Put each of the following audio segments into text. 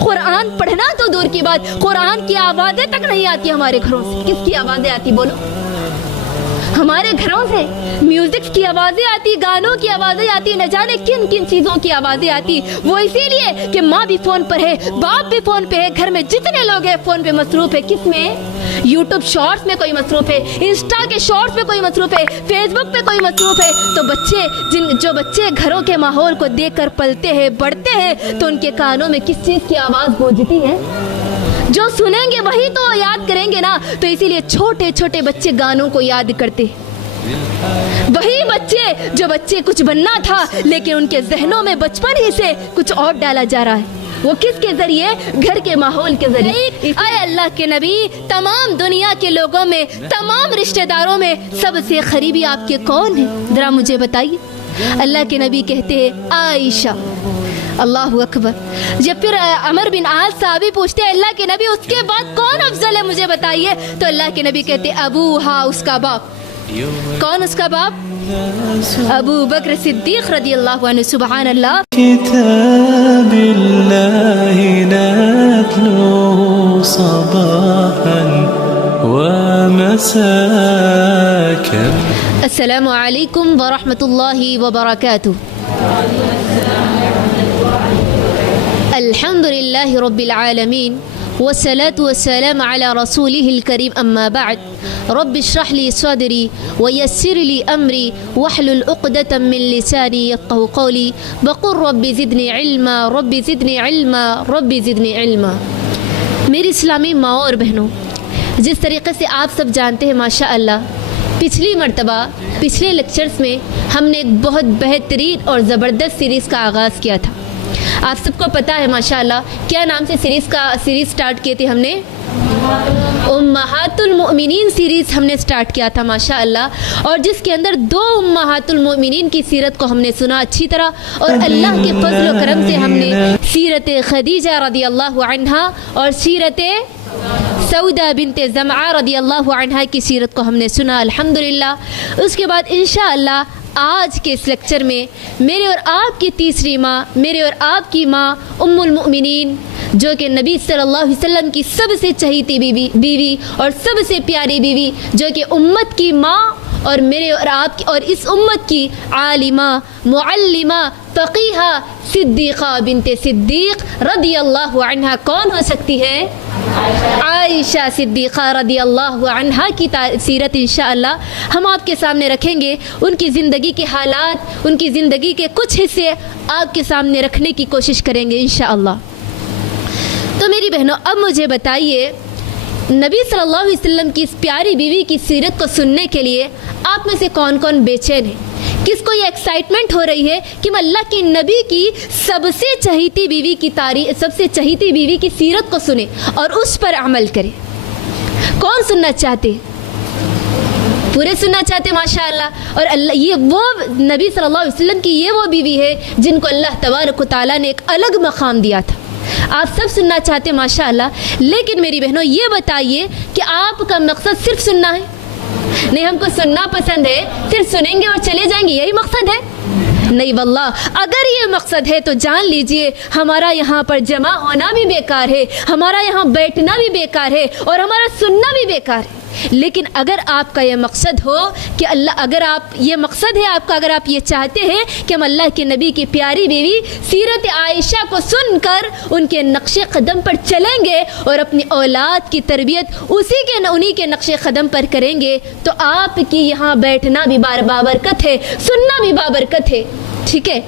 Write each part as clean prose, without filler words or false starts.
قرآن پڑھنا تو دور کی بات، قرآن کی آوازیں تک نہیں آتی ہمارے گھروں سے۔ کس کی آوازیں آتی بولو؟ ہمارے گھروں سے میوزک کی آوازیں آتی، گانوں کی آوازیں آتی، نہ جانے کن کن چیزوں کی آوازیں آتی۔ وہ اسی لیے کہ ماں بھی فون پر ہے، باپ بھی فون پہ ہے، گھر میں جتنے لوگ ہیں فون پہ مصروف ہے۔ کس میں؟ یوٹیوب شارٹس میں کوئی مصروف ہے، انسٹا کے شارٹس میں کوئی مصروف ہے، فیس بک پہ کوئی مصروف ہے۔ تو جو بچے گھروں کے ماحول کو دیکھ کر پلتے ہیں، بڑھتے ہیں، تو ان کے کانوں میں کس چیز کی آواز گونجتی ہے؟ جو سنیں گے وہی تو یاد کریں گے نا۔ تو اسی لیے چھوٹے چھوٹے بچے گانوں کو یاد کرتے ہیں۔ وہی بچے کچھ بننا تھا لیکن ان کے ذہنوں میں بچپن ہی سے کچھ اور ڈالا جا رہا ہے۔ وہ کس کے ذریعے؟ گھر کے ماحول کے ذریعے۔ اے اللہ کے نبی، تمام دنیا کے لوگوں میں، تمام رشتہ داروں میں سب سے قریبی آپ کے کون ہیں؟ ذرا مجھے بتائیے۔ اللہ کے نبی کہتے ہیں عائشہ۔ اللہ اکبر۔ جب پھر عمر بن عاص صحابی پوچھتے ہیں اللہ کے نبی اس کے بعد کون افضل ہے مجھے بتائیے، تو اللہ کے نبی کہتے ہیں ابوہا، اس کا باپ۔ کون اس کا باپ؟ ابو بکر صدیق رضی اللہ عنہ۔ سبحان اللہ۔ کتاب اللہ نتلو صباحا ومساء۔ السلام علیکم ورحمۃ اللہ وبرکاتہ۔ الحمد للہ رب العالمین والصلاة والسلام على رسوله الكريم اما بعد رب اشرح لي صدري ويسر لي امري واحلل عقدة من لساني يفقهوا قولي وقل رب زدني علما رب زدني علما رب زدني علما۔ میری اسلامی ماں اور بہنوں، جس طریقے سے آپ سب جانتے ہیں ماشاء اللہ، پچھلی مرتبہ پچھلے لیکچرز میں ہم نے ایک بہت بہترین اور زبردست سیریز کا آغاز کیا تھا۔ آپ سب کو پتہ ہے ماشاءاللہ کیا نام سے سیریز سٹارٹ کیے تھے ہم نے؟ امہات المؤمنین سیریز ہم نے سٹارٹ کیا تھا ماشاءاللہ، اور جس کے اندر 2 امہات المؤمنین کی سیرت کو ہم نے سنا اچھی طرح، اور اللہ کے فضل و کرم سے ہم نے سیرت خدیجہ رضی اللہ عنہا اور سیرت سودا بنت زمعہ رضی اللہ عنہا کی سیرت کو ہم نے سنا الحمدللہ۔ اس کے بعد انشاءاللہ آج کے اس لیکچر میں میرے اور آپ کی تیسری ماں، میرے اور آپ کی ماں ام المؤمنین، جو کہ نبی صلی اللہ علیہ وسلم کی سب سے چہیتی بیوی اور سب سے پیاری بیوی، جو کہ امت کی ماں اور میرے اور آپ کی اور اس امت کی عالمہ، معلمہ، فقیہہ، صدیقہ بنت صدیق رضی اللہ عنہا کون ہو سکتی ہے؟ عائشہ صدیقہ رضی اللہ عنہا کی سیرت انشاءاللہ ہم آپ کے سامنے رکھیں گے۔ ان کی زندگی کے حالات، ان کی زندگی کے کچھ حصے آپ کے سامنے رکھنے کی کوشش کریں گے انشاءاللہ۔ تو میری بہنوں، اب مجھے بتائیے، نبی صلی اللہ علیہ وسلم کی اس پیاری بیوی کی سیرت کو سننے کے لیے آپ میں سے کون کون بے چین ہے؟ کس کو یہ ایکسائٹمنٹ ہو رہی ہے کہ میں اللہ کے نبی کی سب سے چہیتی بیوی کی تاریخ، سب سے چہیتی بیوی کی سیرت کو سنے اور اس پر عمل کرے؟ کون سننا چاہتے؟ پورے سننا چاہتے ماشاءاللہ۔ اور اللہ، یہ وہ نبی صلی اللہ علیہ وسلم کی یہ وہ بیوی ہے جن کو اللہ تبارک و تعالیٰ نے ایک الگ مقام دیا تھا۔ آپ سب سننا چاہتے ماشاءاللہ، لیکن میری بہنوں یہ بتائیے کہ آپ کا مقصد صرف سننا ہے؟ نہیں، ہم کو سننا پسند ہے، صرف سنیں گے اور چلے جائیں گے، یہی مقصد ہے؟ نہیں واللہ، اگر یہ مقصد ہے تو جان لیجئے ہمارا یہاں پر جمع ہونا بھی بیکار ہے، ہمارا یہاں بیٹھنا بھی بیکار ہے، اور ہمارا سننا بھی بیکار ہے۔ لیکن اگر آپ کا یہ مقصد ہو کہ اگر آپ یہ مقصد ہے آپ کا، اگر آپ یہ چاہتے ہیں کہ ہم اللہ کے نبی کی پیاری بیوی سیرت عائشہ کو سن کر ان کے نقش قدم پر چلیں گے اور اپنی اولاد کی تربیت انہی کے نقش قدم پر کریں گے، تو آپ کی یہاں بیٹھنا بھی بابرکت ہے، سننا بھی بابرکت ہے۔ ٹھیک ہے؟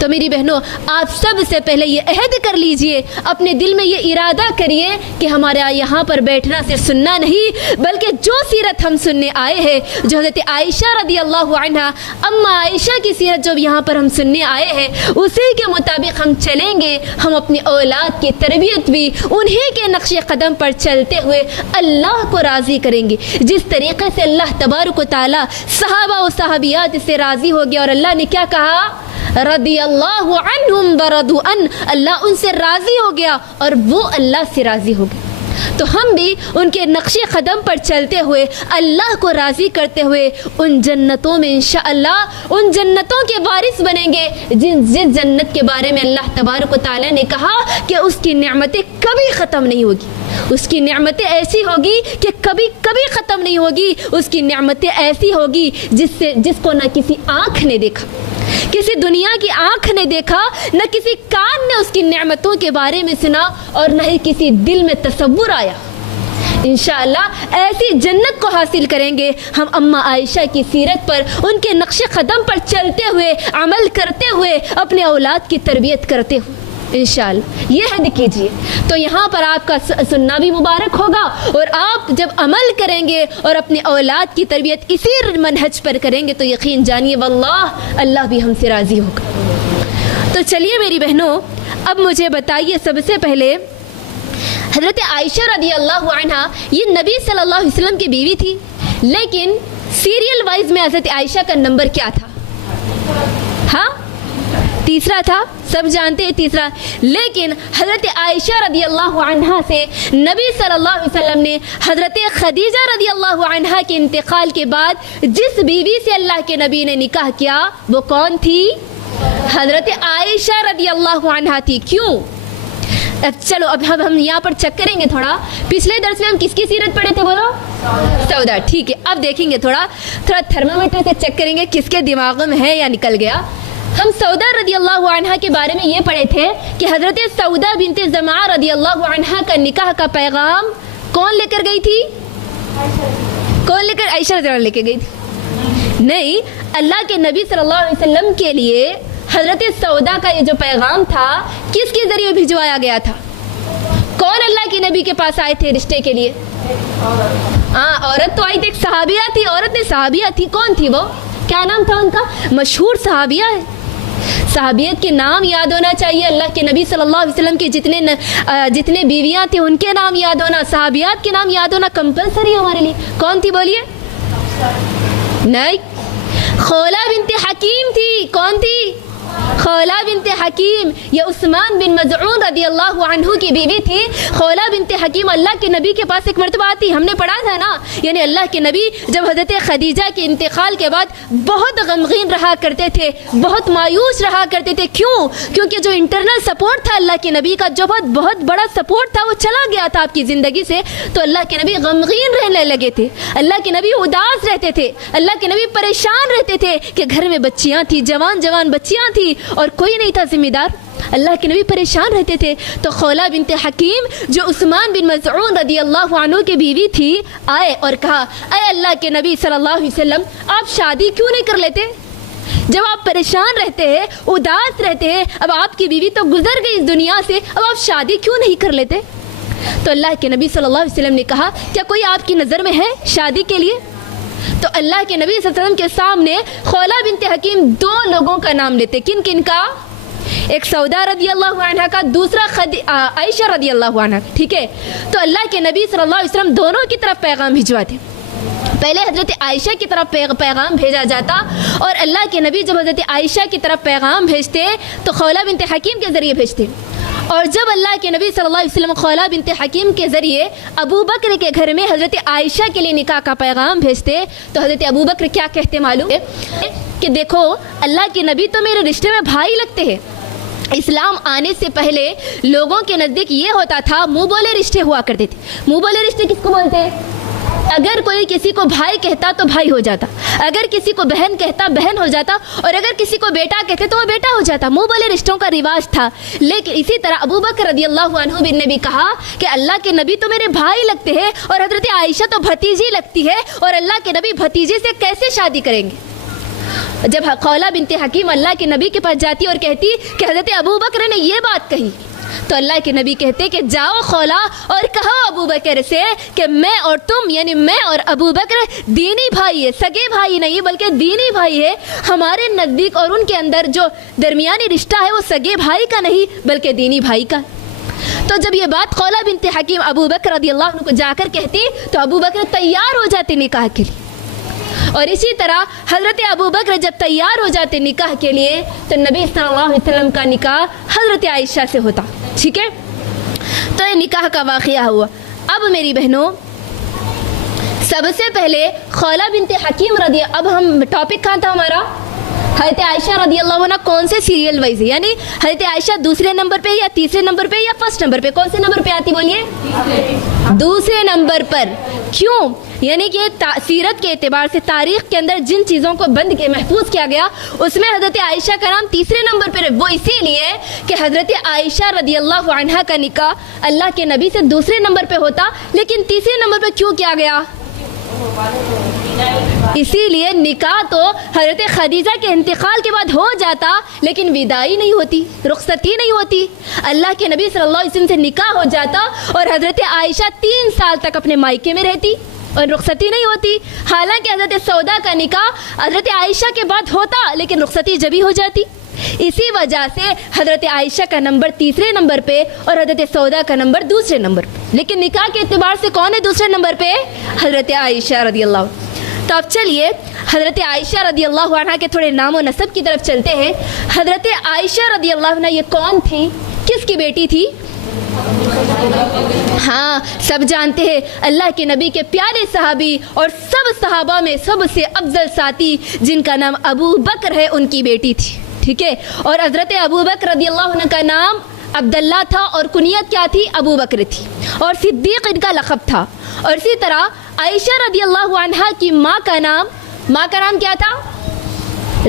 تو میری بہنوں، آپ سب سے پہلے یہ عہد کر لیجئے، اپنے دل میں یہ ارادہ کریے کہ ہمارا یہاں پر بیٹھنا صرف سننا نہیں، بلکہ جو سیرت ہم سننے آئے ہیں، جو حضرت عائشہ رضی اللہ عنہا، اما عائشہ کی سیرت جو یہاں پر ہم سننے آئے ہیں، اسی کے مطابق ہم چلیں گے۔ ہم اپنی اولاد کی تربیت بھی انہی کے نقش قدم پر چلتے ہوئے اللہ کو راضی کریں گے۔ جس طریقے سے اللہ تبارک و تعالیٰ صحابہ و صحابیات سے راضی ہو گیا، اور اللہ نے کیا کہا؟ رضی اللہ عنہم ورضوا عنہ، اللہ ان سے راضی ہو گیا اور وہ اللہ سے راضی ہو گئے۔ تو ہم بھی ان کے نقش قدم پر چلتے ہوئے اللہ کو راضی کرتے ہوئے ان جنتوں میں انشاءاللہ ان جنتوں کے وارث بنیں گے جس جنت کے بارے میں اللہ تبارک و تعالیٰ نے کہا کہ اس کی نعمتیں کبھی ختم نہیں ہوگی. اس کی نعمتیں ایسی ہوگی کہ کبھی کبھی ختم نہیں ہوگی. اس کی نعمتیں ایسی ہوگی جس کو نہ کسی آنکھ نے دیکھا, کسی دنیا کی آنکھ نے دیکھا, نہ کسی کان نے اس کی نعمتوں کے بارے میں سنا, اور نہ ہی کسی دل میں تصور آیا. انشاءاللہ ایسی جنت کو حاصل کریں گے ہم اماں عائشہ کی سیرت پر, ان کے نقش قدم پر چلتے ہوئے, عمل کرتے ہوئے, اپنے اولاد کی تربیت کرتے ہوئے انشاءاللہ. یہ حد کیجیے تو یہاں پر آپ کا سننا بھی مبارک ہوگا, اور آپ جب عمل کریں گے اور اپنے اولاد کی تربیت اسی منہج پر کریں گے تو یقین جانیے واللہ اللہ بھی ہم سے راضی ہوگا. تو چلیے میری بہنوں, اب مجھے بتائیے سب سے پہلے حضرت عائشہ رضی اللہ عنہ یہ نبی صلی اللہ علیہ وسلم کی بیوی تھی, لیکن سیریل وائز میں حضرت عائشہ کا نمبر کیا تھا؟ ہاں تیسرا تھا, سب جانتے ہیں تیسرا. لیکن حضرت عائشہ رضی اللہ عنہا سے نبی صلی اللہ علیہ وسلم نے حضرت خدیجہ رضی اللہ عنہا کے انتقال کے بعد جس بیوی سے اللہ کے نبی نے نکاح کیا وہ کون تھی؟ حضرت عائشہ رضی اللہ عنہا تھی. کیوں؟ چلو اب ہم یہاں پر چیک کریں گے تھوڑا. پچھلے درس میں ہم کس کی سیرت پڑھے تھے بولو؟ سودا. ٹھیک ہے, اب دیکھیں گے تھوڑا تھرمامیٹر سے چیک کریں گے کس کے دماغ میں ہے یا نکل گیا. ہم سودا رضی اللہ عنہا کے بارے میں یہ پڑھے تھے کہ حضرت سودا بنت زمعہ رضی اللہ عنہا کا نکاح کا پیغام کون لے کر گئی تھی؟ کون لے کر؟ عائشہ رضی اللہ لے کے گئی تھی؟ نہیں, اللہ کے نبی صلی اللہ علیہ وسلم کے لیے حضرت سودا کا یہ جو پیغام تھا کس کے ذریعے بھجوایا گیا تھا؟ کون اللہ کے نبی کے پاس آئے تھے رشتے کے لیے؟ عورت تو آئی تھی, ایک صحابیہ تھی, عورت نے صحابیہ تھی. کون تھی وہ؟ کیا نام تھا ان کا؟ مشہور صحابیہ ہے. صحابیت کے نام یاد ہونا چاہیے. اللہ کے نبی صلی اللہ علیہ وسلم کی جتنے بیویاں تھیں ان کے نام یاد ہونا, صحابیات کے نام یاد ہونا کمپلسری ہے ہمارے لیے. کون تھی بولیے؟ نہیں, خولہ بنت حکیم تھی. کون تھی؟ خولہ بنت حکیم. یہ عثمان بن مظعون رضی اللہ عنہ کی بیوی تھی. خولہ بنت حکیم اللہ کے نبی کے پاس ایک مرتبہ آتی, ہم نے پڑھا تھا نا, یعنی اللہ کے نبی جب حضرت خدیجہ کے انتقال کے بعد بہت غمگین رہا کرتے تھے, بہت مایوس رہا کرتے تھے. کیوں؟ کیونکہ جو انٹرنل سپورٹ تھا اللہ کے نبی کا, جو بہت بڑا سپورٹ تھا وہ چلا گیا تھا آپ کی زندگی سے. تو اللہ کے نبی غمگین رہنے لگے تھے, اللہ کے نبی اداس رہتے تھے, اللہ کے نبی پریشان رہتے تھے کہ گھر میں بچیاں تھیں, جوان بچیاں تھیں اور کوئی نہیں تھا ذمہ دار. اللہ کے نبی پریشان رہتے تھے. تو خولہ بنت حکیم جو عثمان بن مظعون رضی اللہ عنہ کی بیوی تھی, آئے اور کہا, اے اللہ کے نبی صلی اللہ علیہ وسلم, آپ شادی کیوں نہیں کر لیتے؟ جب آپ پریشان رہتے ہیں, اداس رہتے ہیں, اب آپ کی بیوی تو گزر گئی اس دنیا سے, اب آپ شادی کیوں نہیں کر لیتے؟ تو اللہ کے نبی صلی اللہ علیہ وسلم نے کہا, کیا کوئی آپ کی نظر میں ہے شادی کے لیے؟ تو اللہ کے نبی صلی اللہ علیہ وسلم کے سامنے خولہ بنت حکیم دو لوگوں کا نام لیتے. کن کن کا؟ ایک سودا رضی اللہ عنہ کا, دوسرا عائشہ رضی اللہ عنہ. ٹھیک ہے, تو اللہ کے نبی صلی اللہ علیہ وسلم دونوں کی طرف پیغام بھجواتے. پہلے حضرت عائشہ کی طرف پیغام بھیجا جاتا, اور اللہ کے نبی جب حضرت عائشہ کی طرف پیغام بھیجتے تو خولہ بنت حکیم کے ذریعے بھیجتے. اور جب اللہ کے نبی صلی اللہ علیہ وسلم خولہ بنت حکیم کے ذریعے ابو بکر کے گھر میں حضرت عائشہ کے لیے نکاح کا پیغام بھیجتے تو حضرت ابو بکر کیا کہتے معلوم ہے کہ دیکھو اللہ کے نبی تو میرے رشتے میں بھائی لگتے ہیں. اسلام آنے سے پہلے لوگوں کے نزدیک یہ ہوتا تھا منہ بولے رشتے ہوا کرتے تھے. منہ بولے رشتے کس کو بولتے ہیں؟ اگر کوئی کسی کو بھائی کہتا تو بھائی ہو جاتا, اگر کسی کو بہن کہتا بہن ہو جاتا, اور اگر کسی کو بیٹا کہتے تو وہ بیٹا ہو جاتا. منہ بولے رشتوں کا رواج تھا. لیکن اسی طرح ابو بکر رضی اللہ عنہ نے بھی کہا کہ اللہ کے نبی تو میرے بھائی لگتے ہیں, اور حضرت عائشہ تو بھتیجی لگتی ہے, اور اللہ کے نبی بھتیجے سے کیسے شادی کریں گے؟ جب خولہ بنت حکیم اللہ کے نبی کے پاس جاتی اور کہتی کہ حضرت ابو بکر نے یہ بات کہی, تو اللہ کے نبی کہتے کہ جاؤ خولہ اور کہو ابو بکر سے کہ میں اور تم, یعنی میں اور ابو بکر دینی بھائی ہے, سگے بھائی نہیں بلکہ دینی بھائی ہے. ہمارے نزدیک اور ان کے اندر جو درمیانی رشتہ ہے وہ سگے بھائی کا نہیں بلکہ دینی بھائی کا. تو جب یہ بات خولہ بنت حکیم ابو بکر رضی اللہ عنہ کو جا کر کہتی تو ابو بکر تیار ہو جاتے نکاح کے لیے. اور اسی طرح حضرت ابو بکر جب تیار ہو جاتے نکاح کے لیے تو نبی صلی اللہ علیہ وسلم کا نکاح حضرت عائشہ سے ہوتا. ٹھیک ہے, تو یہ نکاح کا واقعہ ہوا. اب میری بہنوں سب سے پہلے خولہ بنت حکیم رضی، اب ہم ٹاپک کہاں تھا ہمارا؟ حضرت عائشہ رضی اللہ عنہ کون سے سیریل وائز ہے، یعنی حضرت عائشہ دوسرے نمبر پہ یا تیسرے نمبر پہ یا فرسٹ نمبر پہ، کون سے نمبر پہ آتی بولیے؟ دوسرے نمبر پر. کیوں؟ یعنی کہ سیرت کے اعتبار سے تاریخ کے اندر جن چیزوں کو بند کے محفوظ کیا گیا اس میں حضرت عائشہ کا نام تیسرے نمبر پر ہے. وہ اسی لیے کہ حضرت عائشہ رضی اللہ عنہا کا نکاح اللہ کے نبی سے دوسرے نمبر پہ ہوتا، لیکن تیسرے نمبر پہ کیوں کیا گیا؟ اسی لیے نکاح تو حضرت خدیجہ کے انتقال کے بعد ہو جاتا، لیکن وداعی نہیں ہوتی، رخصتی نہیں ہوتی. اللہ کے نبی صلی اللہ علیہ وسلم سے نکاح ہو جاتا اور حضرت عائشہ 3 سال تک اپنے مائکے میں رہتی اور رخصتی نہیں ہوتی. حالانکہ حضرت سودا کا نکاح حضرت عائشہ کے بعد ہوتا، لیکن رخصتی جبھی ہو جاتی. اسی وجہ سے حضرت عائشہ کا نمبر تیسرے نمبر پہ اور حضرت سودا کا نمبر دوسرے نمبر پہ، لیکن نکاح کے اعتبار سے کون ہے دوسرے نمبر پہ؟ حضرت عائشہ رضی اللہ عنہ. تو اب چلیے حضرت عائشہ رضی اللہ عنہ کے تھوڑے نام و نسب کی طرف چلتے ہیں. حضرت عائشہ رضی اللہ عنہ یہ کون تھی، کس کی بیٹی تھی؟ ہاں سب جانتے ہیں، اللہ کے نبی کے پیارے صحابی اور سب صحابہ میں سب سے افضل ساتھی جن کا نام ابو بکر ہے، ان کی بیٹی تھی. ٹھیک ہے، اور حضرت ابو بکر رضی اللہ عنہ کا نام عبداللہ تھا اور کنیت کیا تھی؟ ابو بکر تھی، اور صدیق ان کا لقب تھا. اور اسی طرح عائشہ رضی اللہ عنہ کی ماں کا نام کیا تھا؟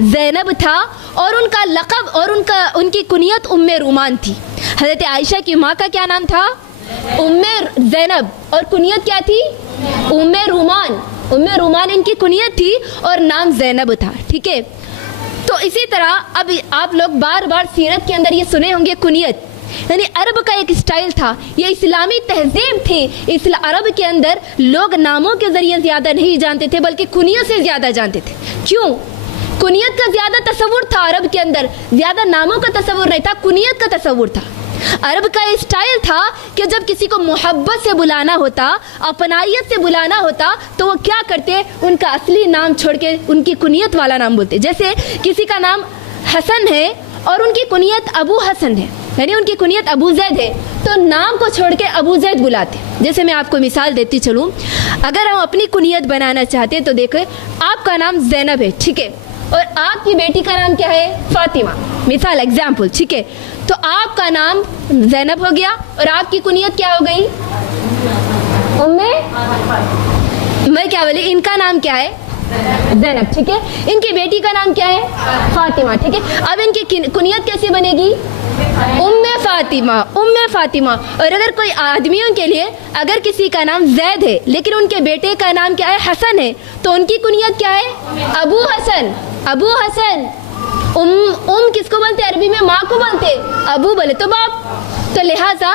زینب تھا، اور ان کا لقب اور ان کی کنیت ام رومان تھی. حضرت عائشہ کی ماں کا کیا نام تھا؟ ام زینب، اور کنیت کیا تھی؟ ام رومان. ام رومان ان کی کنیت تھی اور نام زینب تھا. ٹھیک ہے، تو اسی طرح اب آپ لوگ بار بار سیرت کے اندر یہ سنے ہوں گے کنیت، یعنی عرب کا ایک اسٹائل تھا، یہ اسلامی تہذیب تھی. عرب کے اندر لوگ ناموں کے ذریعے زیادہ نہیں جانتے تھے بلکہ کنیت سے زیادہ جانتے تھے. کیوں؟ کنیت کا زیادہ تصور تھا عرب کے اندر، زیادہ ناموں کا تصور نہیں تھا، کنیت کا تصور تھا. عرب کا اسٹائل تھا کہ جب کسی کو محبت سے بلانا ہوتا، اپنائیت سے بلانا ہوتا، تو وہ کیا کرتے؟ ان کا اصلی نام چھوڑ کے ان کی کنیت والا نام بولتے. جیسے کسی کا نام حسن ہے اور ان کی کنیت ابو حسن ہے، یعنی ان کی کنیت ابو زید ہے، تو نام کو چھوڑ کے ابو زید بلاتے. جیسے میں آپ کو مثال دیتی چلوں، اگر ہم اپنی کنیت بنانا چاہتے ہیں تو دیکھیں آپ کا نام زینب ہے، ٹھیک ہے، اور آپ کی بیٹی کا نام کیا ہے؟ فاطمہ. مثال ایگزامپل، ٹھیک ہے، تو آپ کا نام زینب ہو گیا اور آپ کی کنیت کیا ہو گئی؟ میں کیا بولی؟ ان کا نام کیا ہے؟ زینب. ٹھیک ہے، ان کی بیٹی کا نام کیا ہے؟ فاطمہ. ٹھیک ہے، اب ان کی کنیت کیسے بنے گی؟ ام فاطمہ. اور اگر کوئی آدمیوں کے لیے اگر کسی کا نام زید ہے لیکن ان کے بیٹے کا نام کیا ہے؟ حسن ہے، تو ان کی کنیت کیا ہے؟ ابو حسن. ام کس کو بولتے؟ عربی میں ماں کو بولتے، ابو بولے تو باپ. تو لہٰذا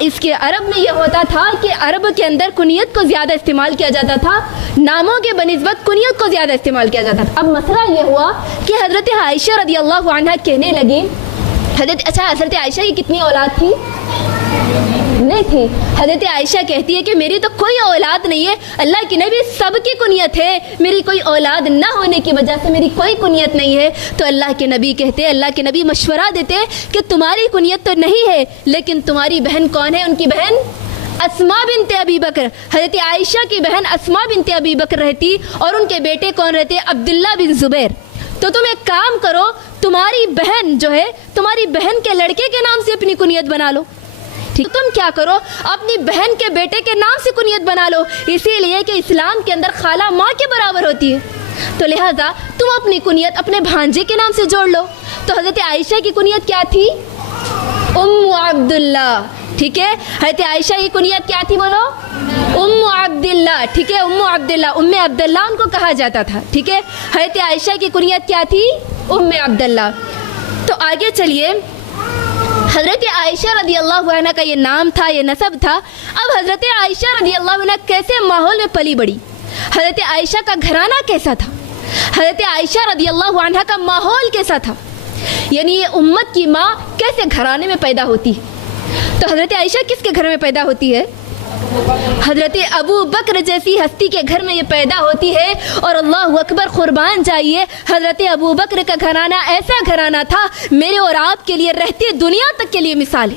اس کے عرب میں یہ ہوتا تھا کہ عرب کے اندر کنیت کو زیادہ استعمال کیا جاتا تھا، ناموں کے بنسبت کنیت کو زیادہ استعمال کیا جاتا تھا. اب مسئلہ یہ ہوا کہ حضرت عائشہ رضی اللہ عنہ کہنے لگی، حضرت عائشہ کی کتنی اولاد تھی؟ نہیں تھی. حضرت عائشہ کہتی ہے کہ میری تو کوئی اولاد نہیں ہے، اللہ کی نبی سب کی کنیت ہے، میری کوئی اولاد نہ ہونے کی وجہ سے میری کوئی کنیت نہیں ہے. تو اللہ کے نبی کہتے، اللہ کے نبی مشورہ دیتے کہ تمہاری کنیت تو نہیں ہے، لیکن تمہاری بہن کون ہے؟ ان کی بہن اسماء بنت ابی بکر. حضرت عائشہ کی بہن اسماء بنت ابی بکر رہتی اور ان کے بیٹے کون رہتے؟ عبداللہ بن زبیر. تو تم ایک کام کرو، تمہاری بہن جو ہے، تمہاری بہن کے لڑکے کے نام سے اپنی کنیت بنا لو. ٹھیک، تم کیا کرو، اپنی بہن کے بیٹے کے نام سے کنیت بنا لو، اسی لیے کہ اسلام کے اندر خالہ ماں کے برابر ہوتی ہے. تو لہٰذا تم اپنی کنیت اپنے بھانجے کے نام سے جوڑ لو. تو حضرت عائشہ کی کنیت کیا تھی؟ ام عبداللہ. ٹھیک ہے، حضرت عائشہ کی کنیت کیا تھی؟ بولو، ام عبداللہ. ٹھیک ہے، ام عبداللہ، ام عبداللہ ان کو کہا جاتا تھا. ٹھیک ہے، حضرت عائشہ کی کنیت کیا تھی؟ ام عبداللہ. تو آگے چلیے، حضرت عائشہ رضی اللہ عنہ کا یہ نام تھا، یہ نسب تھا. اب حضرت عائشہ رضی اللہ عنہ کیسے ماحول میں پلی بڑی؟ حضرت عائشہ کا گھرانہ کیسا تھا؟ حضرت عائشہ رضی اللہ عنہ کا ماحول کیسا تھا؟ یعنی یہ امت کی ماں کیسے گھرانے میں پیدا ہوتی ہے؟ تو حضرت عائشہ کس کے گھر میں پیدا ہوتی ہے؟ حضرت ابو بکر جیسی ہستی کے گھر میں یہ پیدا ہوتی ہے. اور اللہ اکبر، قربان جائیے، حضرت ابو بکر کا گھرانہ ایسا گھرانہ تھا، میرے اور آپ کے لیے رہتی دنیا تک کے لیے مثال ہے.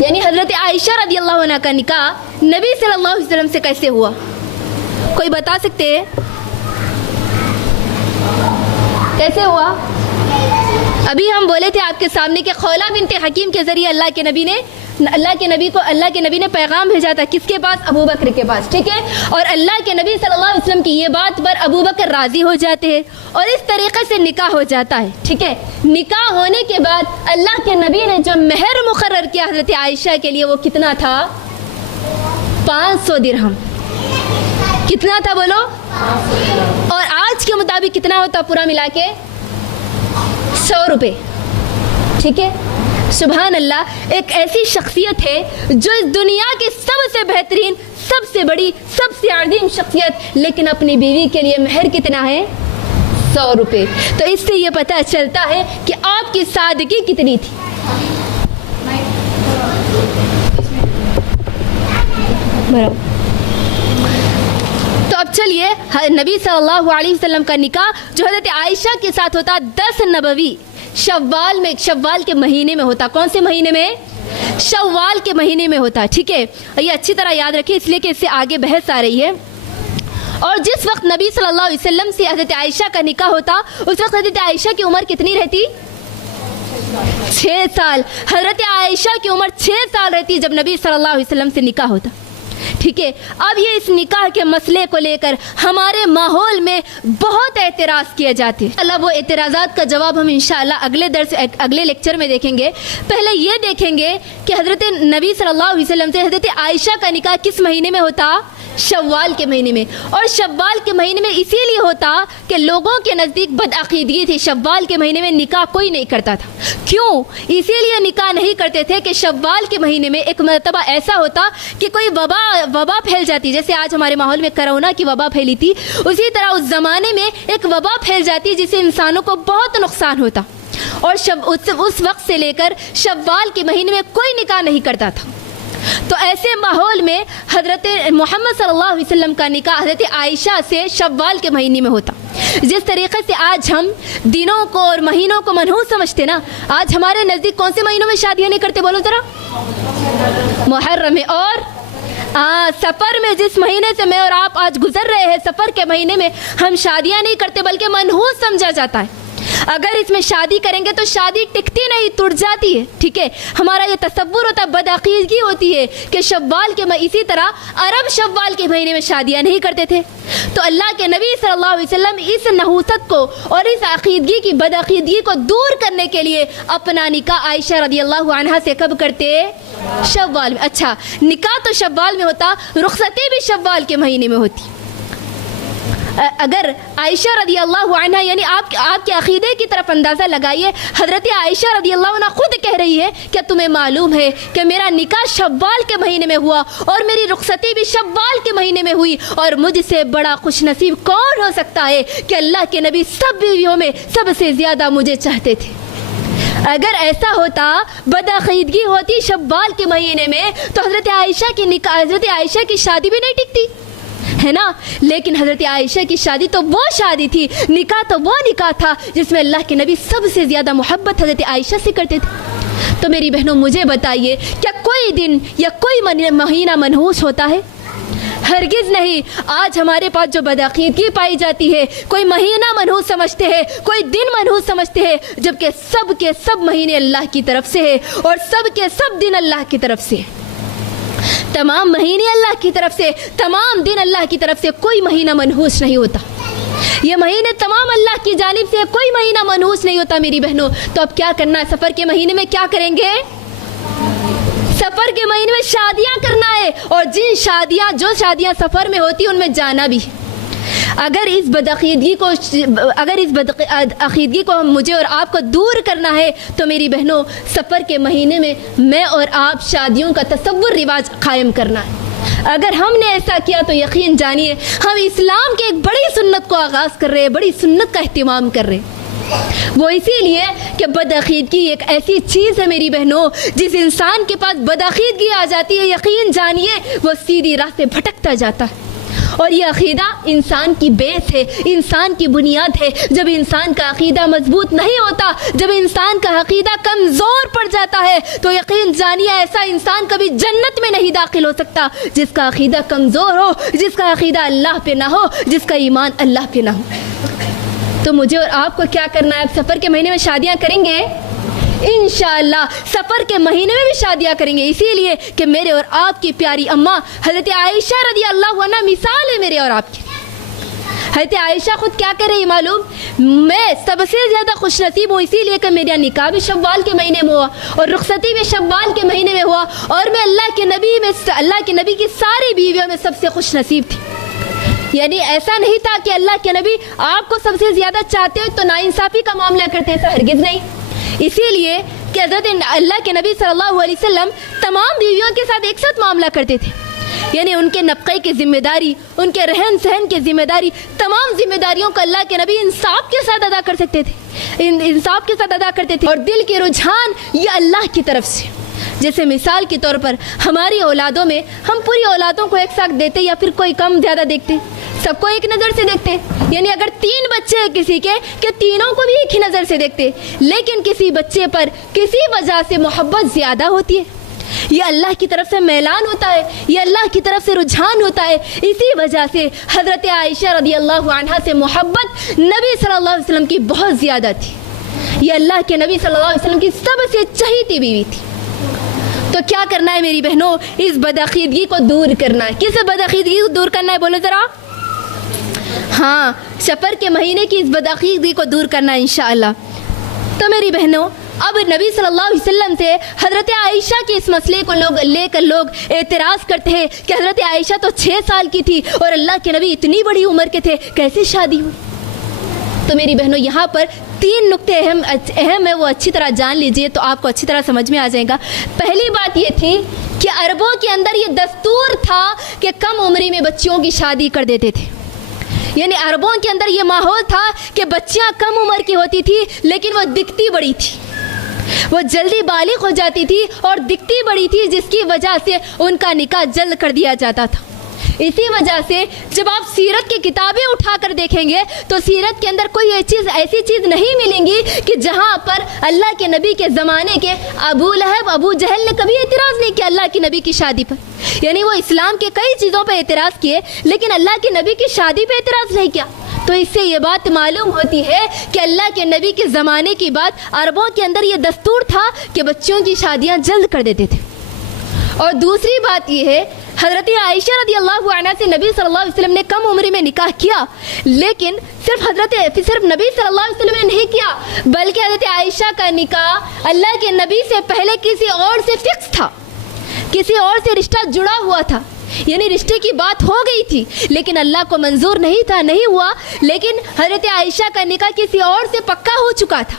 یعنی حضرت عائشہ رضی اللہ عنہ کا نکاح نبی صلی اللہ علیہ وسلم سے کیسے ہوا؟ کوئی بتا سکتے ہیں کیسے ہوا؟ ابھی ہم بولے تھے آپ کے سامنے کہ خولہ بنت حکیم کے ذریعے اللہ کے نبی نے پیغام بھیجا تھا کس کے پاس؟ ابو بکر کے پاس، ٹھیک ہے، اور اللہ کے نبی صلی اللہ علیہ وسلم کی یہ بات پر ابو بکر راضی ہو جاتے ہیں اور اس طریقے سے نکاح ہو جاتا ہے، ٹھیک ہے۔ نکاح ہونے کے بعد اللہ کے نبی نے جو مہر مقرر کیا حضرت عائشہ کے لیے وہ کتنا تھا؟ 500 درہم۔ کتنا تھا بولو؟ اور آج کے مطابق کتنا ہوتا پورا ملا کے؟ 100 روپے، ٹھیک ہے۔ سبحان اللہ، ایک ایسی شخصیت ہے جو اس دنیا کی سب سے بہترین، سب سے بڑی، سب سے عظیم شخصیت، لیکن اپنی بیوی کے لیے مہر کتنا ہے؟ 100 روپے۔ تو اس سے یہ پتہ چلتا ہے کہ آپ کی سادگی کتنی تھی۔ تو اب چلیے نبی صلی اللہ علیہ وسلم کا نکاح جو حضرت عائشہ کے ساتھ ہوتا 10 نبوی شوال کے مہینے میں ہوتا۔ کون سے مہینے میں؟ شوال کے مہینے میں ہوتا، ٹھیک ہے۔ اور یہ اچھی طرح یاد رکھیں اس لیے کہ اس سے آگے بحث آ رہی ہے۔ اور جس وقت نبی صلی اللہ علیہ وسلم سے حضرت عائشہ کا نکاح ہوتا اس وقت حضرت عائشہ کی عمر کتنی رہتی؟ 6 سال۔ حضرت عائشہ کی عمر 6 سال رہتی جب نبی صلی اللہ علیہ وسلم سے نکاح ہوتا، ٹھیک ہے۔ اب یہ اس نکاح کے مسئلے کو لے کر ہمارے ماحول میں بہت اعتراض کیے جاتے ہیں۔ اللہ وہ اعتراضات کا جواب ہم انشاءاللہ اگلے لیکچر میں دیکھیں گے۔ پہلے یہ دیکھیں گے کہ حضرت نبی صلی اللہ علیہ وسلم سے حضرت عائشہ کا نکاح کس مہینے میں ہوتا؟ شوال کے مہینے میں۔ اور شوال کے مہینے میں اسی لیے ہوتا کہ لوگوں کے نزدیک بدعقیدگی تھی، شوال کے مہینے میں نکاح کوئی نہیں کرتا تھا۔ کیوں؟ اسی لیے نکاح نہیں کرتے تھے کہ شوال کے مہینے میں ایک مرتبہ ایسا ہوتا کہ کوئی وبا پھیل جاتی، جیسے آج ہمارے ماحول میں کرونا کی وبا پھیلی تھی، اسی طرح اس زمانے میں ایک وبا پھیل جاتی جس سے انسانوں کو بہت نقصان ہوتا، اور اس وقت سے لے کر شوال کے مہینے میں کوئی نکاح نہیں کرتا تھا۔ تو ایسے ماحول میں حضرت محمد صلی اللہ علیہ وسلم کا نکاح حضرت عائشہ سے شوال کے مہینے میں ہوتا۔ جس طریقے سے آج ہم دنوں کو اور مہینوں کو منحوس سمجھتے نا، آج ہمارے نزدیک کون سے مہینوں میں شادیاں نہیں کرتے بولو ذرا؟ محرم میں، اور سفر میں، جس مہینے سے میں اور آپ آج گزر رہے ہیں، سفر کے مہینے میں ہم شادیاں نہیں کرتے بلکہ منحوس سمجھا جاتا ہے۔ اگر اس میں شادی کریں گے تو شادی ٹکتی نہیں، ٹوٹ جاتی ہے، ٹھیک ہے۔ ہمارا یہ تصور ہوتا ہے، بدعقیدگی ہوتی ہے کہ شوال کے اسی طرح عرب شوال کے مہینے میں شادیاں نہیں کرتے تھے۔ تو اللہ کے نبی صلی اللہ علیہ وسلم اس نحوست کو اور اس عقیدگی کی بدعقیدگی کو دور کرنے کے لیے اپنا نکاح عائشہ رضی اللہ عنہا سے کب کرتے؟ شوال میں۔ اچھا، نکاح تو شوال میں ہوتا، رخصتی بھی شوال کے مہینے میں ہوتی۔ اگر عائشہ رضی اللہ عنہ، یعنی آپ کے عقیدے کی طرف اندازہ لگائیے، حضرت عائشہ رضی اللہ عنہ خود کہہ رہی ہے کہ تمہیں معلوم ہے کہ میرا نکاح شوال کے مہینے میں ہوا اور میری رخصتی بھی شوال کے مہینے میں ہوئی، اور مجھ سے بڑا خوش نصیب کون ہو سکتا ہے کہ اللہ کے نبی سب بیویوں میں سب سے زیادہ مجھے چاہتے تھے۔ اگر ایسا ہوتا، بدعقیدگی ہوتی شوال کے مہینے میں، تو حضرت عائشہ کی شادی بھی نہیں ٹکتی ہے نا۔ لیکن حضرت عائشہ کی شادی تو وہ شادی تھی، نکاح تو وہ نکاح تھا جس میں اللہ کے نبی سب سے زیادہ محبت حضرت عائشہ سے کرتے تھے۔ تو میری بہنوں مجھے بتائیے، کیا کوئی دن یا کوئی مہینہ منحوس ہوتا ہے؟ ہرگز نہیں۔ آج ہمارے پاس جو بدعقیدگی پائی جاتی ہے، کوئی مہینہ منحوس سمجھتے ہیں، کوئی دن منحوس سمجھتے ہیں، جبکہ سب کے سب مہینے اللہ کی طرف سے ہے اور سب کے سب دن اللہ کی طرف سے ہے۔ تمام مہینے اللہ کی طرف سے، تمام دن اللہ کی طرف سے، کوئی مہینہ منحوس نہیں ہوتا۔ یہ مہینے تمام اللہ کی جانب سے، کوئی مہینہ منحوس نہیں ہوتا میری بہنوں۔ تو اب کیا کرنا ہے؟ سفر کے مہینے میں کیا کریں گے؟ سفر کے مہینے میں شادیاں کرنا ہے، اور جو شادیاں سفر میں ہوتی ان میں جانا بھی۔ اگر اس بدعقیدگی کو مجھے اور آپ کو دور کرنا ہے تو میری بہنوں سفر کے مہینے میں میں اور آپ شادیوں کا تصور رواج قائم کرنا ہے۔ اگر ہم نے ایسا کیا تو یقین جانیے ہم اسلام کے ایک بڑی سنت کو آغاز کر رہے ہیں، بڑی سنت کا اہتمام کر رہے ہیں۔ وہ اسی لیے کہ بدعقیدگی ایک ایسی چیز ہے میری بہنوں، جس انسان کے پاس بدعقیدگی آ جاتی ہے، یقین جانیے وہ سیدھی راہ سے بھٹکتا جاتا ہے، اور یہ عقیدہ انسان کی بیس ہے, انسان کی بنیاد ہے. جب انسان کا عقیدہ مضبوط نہیں ہوتا, جب انسان کا عقیدہ کمزور پڑ جاتا ہے, تو یقین جانیے ایسا انسان کبھی جنت میں نہیں داخل ہو سکتا جس کا عقیدہ کمزور ہو, جس کا عقیدہ اللہ پہ نہ ہو, جس کا ایمان اللہ پہ نہ ہو. تو مجھے اور آپ کو کیا کرنا ہے؟ اب سفر کے مہینے میں شادیاں کریں گے انشاءاللہ, سفر کے مہینے میں بھی شادیاں کریں گے, اسی لیے کہ میرے اور آپ کی پیاری اماں حضرت عائشہ رضی اللہ عنہا مثال ہے میرے اور آپ کی. حضرت عائشہ خود کیا کر رہی معلوم؟ میں سب سے زیادہ خوش نصیب ہوں اسی لیے کہ میرا نکاح بھی شوال کے مہینے میں ہوا اور رخصتی بھی شوال کے مہینے میں ہوا, اور میں اللہ کے نبی کی ساری بیویوں میں سب سے خوش نصیب تھی. یعنی ایسا نہیں تھا کہ اللہ کے نبی آپ کو سب سے زیادہ چاہتے تو ناانصافی کا معاملہ کرتے, ایسا ہرگز نہیں. اسی لیے کہ حضرت اللہ کے نبی صلی اللہ علیہ وسلم تمام بیویوں کے ساتھ ایک ساتھ معاملہ کرتے تھے. یعنی ان کے نفقے کی ذمہ داری, ان کے رہن سہن کی ذمہ داری, تمام ذمہ داریوں کو اللہ کے نبی انصاف کے ساتھ ادا کر سکتے تھے, انصاف کے ساتھ ادا کرتے تھے. اور دل کے رجحان یہ اللہ کی طرف سے. جیسے مثال کے طور پر ہماری اولادوں میں ہم پوری اولادوں کو ایک ساتھ دیتے یا پھر کوئی کم زیادہ دیکھتے, سب کو ایک نظر سے دیکھتے. یعنی اگر 3 بچے ہیں کسی کے کہ تینوں کو بھی ایک ہی نظر سے دیکھتے, لیکن کسی بچے پر کسی وجہ سے محبت زیادہ ہوتی ہے, یہ اللہ کی طرف سے میلان ہوتا ہے, یہ اللہ کی طرف سے رجحان ہوتا ہے. اسی وجہ سے حضرت عائشہ رضی اللہ عنہا سے محبت نبی صلی اللہ علیہ وسلم کی بہت زیادہ تھی. یہ اللہ کے نبی صلی اللہ علیہ وسلم کی سب سے چہیتی بیوی تھی. تو کیا کرنا ہے میری بہنوں؟ اس بدعقیدگی کو دور کرنا ہے. کس بدعقیدگی کو دور کرنا ہے بولو ذرا؟ ہاں, سفر کے مہینے کی اس بدعقیدگی کو دور کرنا ہے انشاءاللہ. تو میری بہنوں, اب نبی صلی اللہ علیہ وسلم سے حضرت عائشہ کے اس مسئلے کو لے کر لوگ اعتراض کرتے ہیں کہ حضرت عائشہ تو 6 سال کی تھی اور اللہ کے نبی اتنی بڑی عمر کے تھے, کیسے شادی ہوئی؟ تو میری بہنوں یہاں پر 3 نقطے اہم ہے, وہ اچھی طرح جان لیجئے تو آپ کو اچھی طرح سمجھ میں آ جائے گا. پہلی بات یہ تھی کہ عربوں کے اندر یہ دستور تھا کہ کم عمری میں بچیوں کی شادی کر دیتے تھے. یعنی عربوں کے اندر یہ ماحول تھا کہ بچیاں کم عمر کی ہوتی تھی لیکن وہ دکھتی بڑی تھی, وہ جلدی بالغ ہو جاتی تھی اور دکھتی بڑی تھی, جس کی وجہ سے ان کا نکاح جلد کر دیا جاتا تھا. اسی وجہ سے جب آپ سیرت کی کتابیں اٹھا کر دیکھیں گے تو سیرت کے اندر کوئی ایسی چیز نہیں ملیں گی کہ جہاں پر اللہ کے نبی کے زمانے کے ابو لہب, ابو جہل نے کبھی اعتراض نہیں کیا اللہ کے نبی کی شادی پر. یعنی وہ اسلام کے کئی چیزوں پہ اعتراض کیے لیکن اللہ کے نبی کی شادی پہ اعتراض نہیں کیا. تو اس سے یہ بات معلوم ہوتی ہے کہ اللہ کے نبی کے زمانے کی بات, عربوں کے اندر یہ دستور تھا کہ بچوں کی شادیاں جلد کر دیتے تھے. اور دوسری بات یہ ہے, حضرت عائشہ رضی اللہ عنہا سے نبی صلی اللہ علیہ وسلم نے کم عمری میں نکاح کیا, لیکن صرف نبی صلی اللہ علیہ وسلم نے نہیں کیا بلکہ حضرت عائشہ کا نکاح اللہ کے نبی سے پہلے کسی اور سے فکس تھا, کسی اور سے رشتہ جڑا ہوا تھا. یعنی رشتے کی بات ہو گئی تھی لیکن اللہ کو منظور نہیں تھا, نہیں ہوا, لیکن حضرت عائشہ کا نکاح کسی اور سے پکا ہو چکا تھا.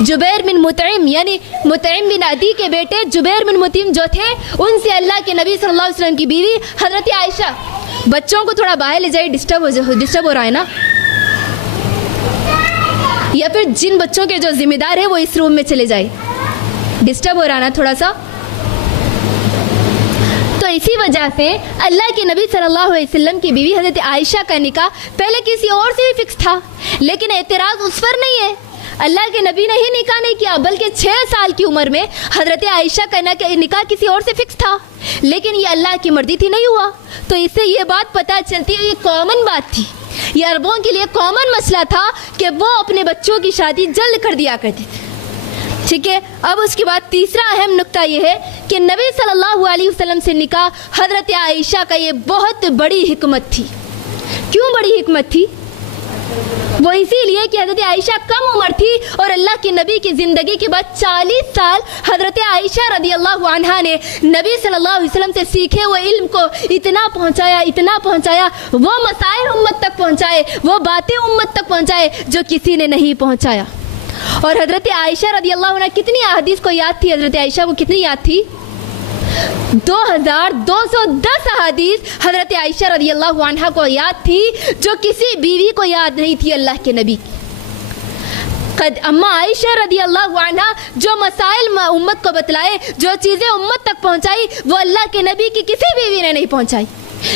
جبیر بن مطعم یعنی مطعم بن عدی کے بیٹے جبیر بن مطعم جو تھے, ان سے اللہ کے نبی صلی اللہ علیہ وسلم کی بیوی حضرت عائشہ. بچوں کو تھوڑا باہر لے جائے, ڈسٹرب ہو رہا ہے نا, یا پھر جن بچوں کے جو ذمہ دار ہے وہ اس روم میں چلے جائے, ڈسٹرب ہو رہا ہے نا تھوڑا سا. تو اسی وجہ سے اللہ کے نبی صلی اللہ علیہ وسلم کی بیوی حضرت عائشہ کا نکاح پہلے کسی اور سے بھی فکس تھا, لیکن اعتراض اس پر نہیں ہے. اللہ کے نبی نے ہی نکاح نہیں کیا بلکہ 6 سال کی عمر میں حضرت عائشہ کا نکاح کسی اور سے فکس تھا, لیکن یہ اللہ کی مرضی تھی, نہیں ہوا. تو اس سے یہ بات پتہ چلتی ہے, یہ کامن بات تھی, یہ عربوں کے لیے کامن مسئلہ تھا کہ وہ اپنے بچوں کی شادی جلد کر دیا کرتے تھے. ٹھیک ہے. اب اس کے بعد تیسرا اہم نقطہ یہ ہے کہ نبی صلی اللہ علیہ وسلم سے نکاح حضرت عائشہ کا یہ بہت بڑی حکمت تھی. کیوں بڑی حکمت تھی؟ وہ اسی لیے کہ حضرت عائشہ کم عمر تھی اور اللہ کے نبی کی زندگی کے بعد 40 سال حضرت عائشہ رضی اللہ عنہا نے نبی صلی اللہ علیہ وسلم سے سیکھے ہوئے علم کو اتنا پہنچایا, وہ مسائل امت تک پہنچائے, وہ باتیں امت تک پہنچائے جو کسی نے نہیں پہنچایا. اور حضرت عائشہ رضی اللہ عنہ کتنی احادیث کو یاد تھی؟ حضرت عائشہ کو کتنی یاد تھی؟ 2210 احادیث حضرت عائشہ رضی اللہ عنہ کو یاد تھی جو کسی بیوی کو یاد نہیں تھی اللہ کے نبی کی. اما عائشہ رضی اللہ عنہ جو مسائل امت کو بتلائے, جو چیزیں امت تک پہنچائی, وہ اللہ کے نبی کی کسی بیوی نے نہیں پہنچائی.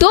2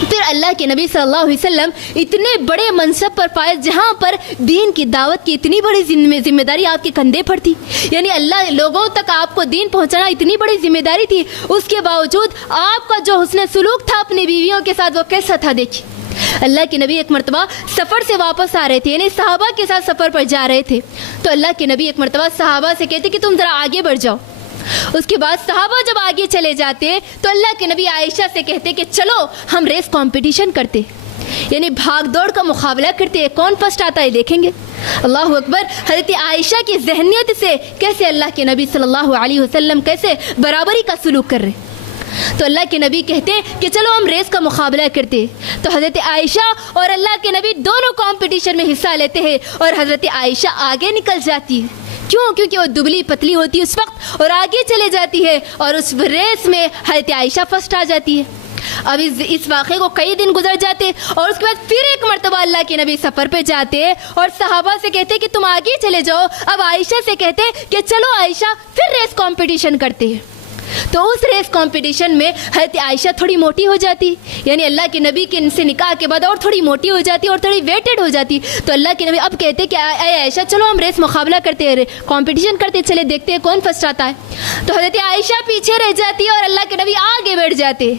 پھر اللہ کے نبی صلی اللہ علیہ وسلم اتنے بڑے منصب پر فائز، جہاں پر دین کی دعوت کی اتنی بڑی ذمہ داری آپ کے کندھے پر تھی، یعنی اللہ لوگوں تک آپ کو دین پہنچانا اتنی بڑی ذمہ داری تھی، اس کے باوجود آپ کا جو حسن سلوک تھا اپنی بیویوں کے ساتھ وہ کیسا تھا؟ دیکھیے اللہ کے نبی ایک مرتبہ سفر سے واپس آ رہے تھے، یعنی صحابہ کے ساتھ سفر پر جا رہے تھے، تو اللہ کے نبی ایک مرتبہ صحابہ سے کہتے کہ تم ذرا آگے بڑھ جاؤ۔ اس کے بعد صحابہ جب آگے چلے جاتے تو اللہ کے نبی عائشہ سے کہتے کہ چلو ہم ریس کمپٹیشن کرتے، یعنی بھاگ دوڑ کا مقابلہ کرتے، کون فرسٹ آتا ہے دیکھیں گے۔ اللہ اکبر، حضرت عائشہ کی ذہنیت سے کیسے اللہ کے نبی صلی اللہ علیہ وسلم کیسے برابری کا سلوک کر رہے۔ تو اللہ کے نبی کہتے کہ چلو ہم ریس کا مقابلہ کرتے، تو حضرت عائشہ اور اللہ کے نبی دونوں کمپٹیشن میں حصہ لیتے ہیں اور حضرت عائشہ آگے نکل جاتی ہے۔ کیوں؟ کیونکہ وہ دبلی پتلی ہوتی ہے اس وقت اور آگے چلے جاتی ہے، اور اس ریس میں حضرت عائشہ فرسٹ آ جاتی ہے۔ اب اس واقعے کو کئی دن گزر جاتے اور اس کے بعد پھر ایک مرتبہ اللہ کے نبی سفر پہ جاتے اور صحابہ سے کہتے کہ تم آگے چلے جاؤ۔ اب عائشہ سے کہتے کہ چلو عائشہ پھر ریس کمپٹیشن کرتے ہیں۔ تو اس ریس کمپٹیشن میں حضرت عائشہ تھوڑی موٹی ہو جاتی، یعنی اللہ کے نبی کے ان سے نکاح کے بعد اور تھوڑی موٹی ہو جاتی اور تھوڑی ویٹڈ ہو جاتی۔ تو اللہ کے نبی اب کہتے کہ اے عائشہ چلو ہم ریس مقابلہ کرتے ہیں، کمپٹیشن کرتے، چلے دیکھتے ہیں کون فرسٹ آتا ہے۔ تو حضرت عائشہ پیچھے رہ جاتی ہے اور اللہ کے نبی آگے بیٹھ جاتے۔